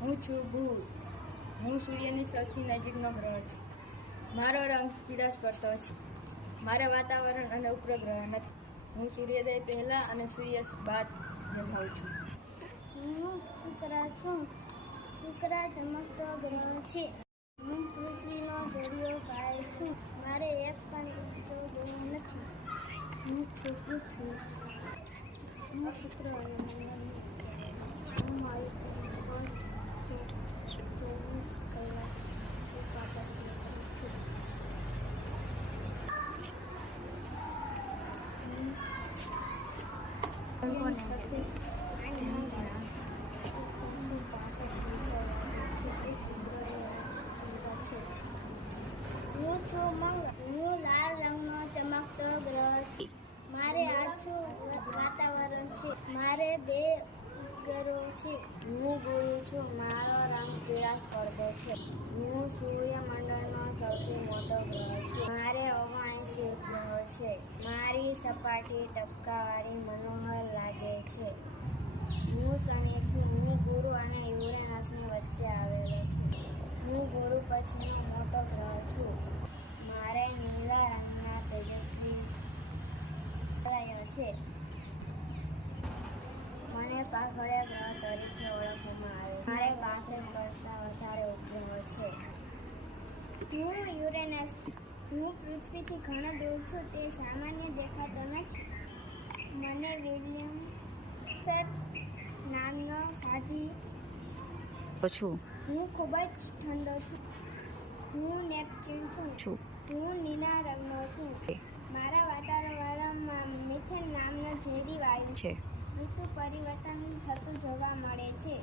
હું છું બુધ. હું સૂર્યની સૌથી નજીકનો ગ્રહ છું. મારો રંગ પીળાશ પડતો છે. મારે વાતાવરણ અને ઉપગ્રહ નથી. હું સૂર્યોદય પહેલા અને સૂર્યાસ્ત બાદ જન્માવું છું. હું શુક્ર છું. શુક્ર ચમકતો ગ્રહ છે. હું પૃથ્વીનો જોડિયો ભાઈ છું. મારે એક પણ ઉગતો ગ્રહ નથી. હું છું પૃથ્વી. હું શુક્ર અને મંગળનો પુત્ર છું. હું મારી તરફ 24 કલાક કાપડ કરું છું. હું છું મંગળ. હું લાલ રંગનો ચમકતો ગ્રહ છું. મારે આછું વાતાવરણ છે. મારે 2 ઉપગ્રહો છે. હું ગુરુ છું. મારો રંગ પીળાશ પડતો છે. હું સૂર્યમંડળનો સૌથી મોટો ગ્રહ છું. મારે 79 ઉપગ્રહો છે. મારી સપાટી ટપકાંવાળી મનોહર લાગે છે. હું શનિ છું. હું ગુરુ અને યુરેનસની વચ્ચે આવેલો છું. હું ગુરુ પછીનો મોટો ગ્રહ છું. મારે નીલા રંગના તેજસ્વી વાદળો છે. મને પાખડિયા ગ્રહ તરીકે ઓળખવામાં આવે છે. મારે 62 કરતાં વધારે ઉપગ્રહો છે. હું યુરેનસ. હું પૃથ્વીથી ઘણો દૂર છું. તે સામાન્ય દેખાતો નથી. મને વિલિયમ નામનો સાથી છું. હું ખૂબ જ ઠંડો છું. હું નેપચ્યુન છું. હું નીલા રંગનો છું. મારા વાતાવરણમાં મિથેન નામનો ઝેરી વાયુ છે. ઋતુ પરિવર્તન થતું જોવા મળે છે.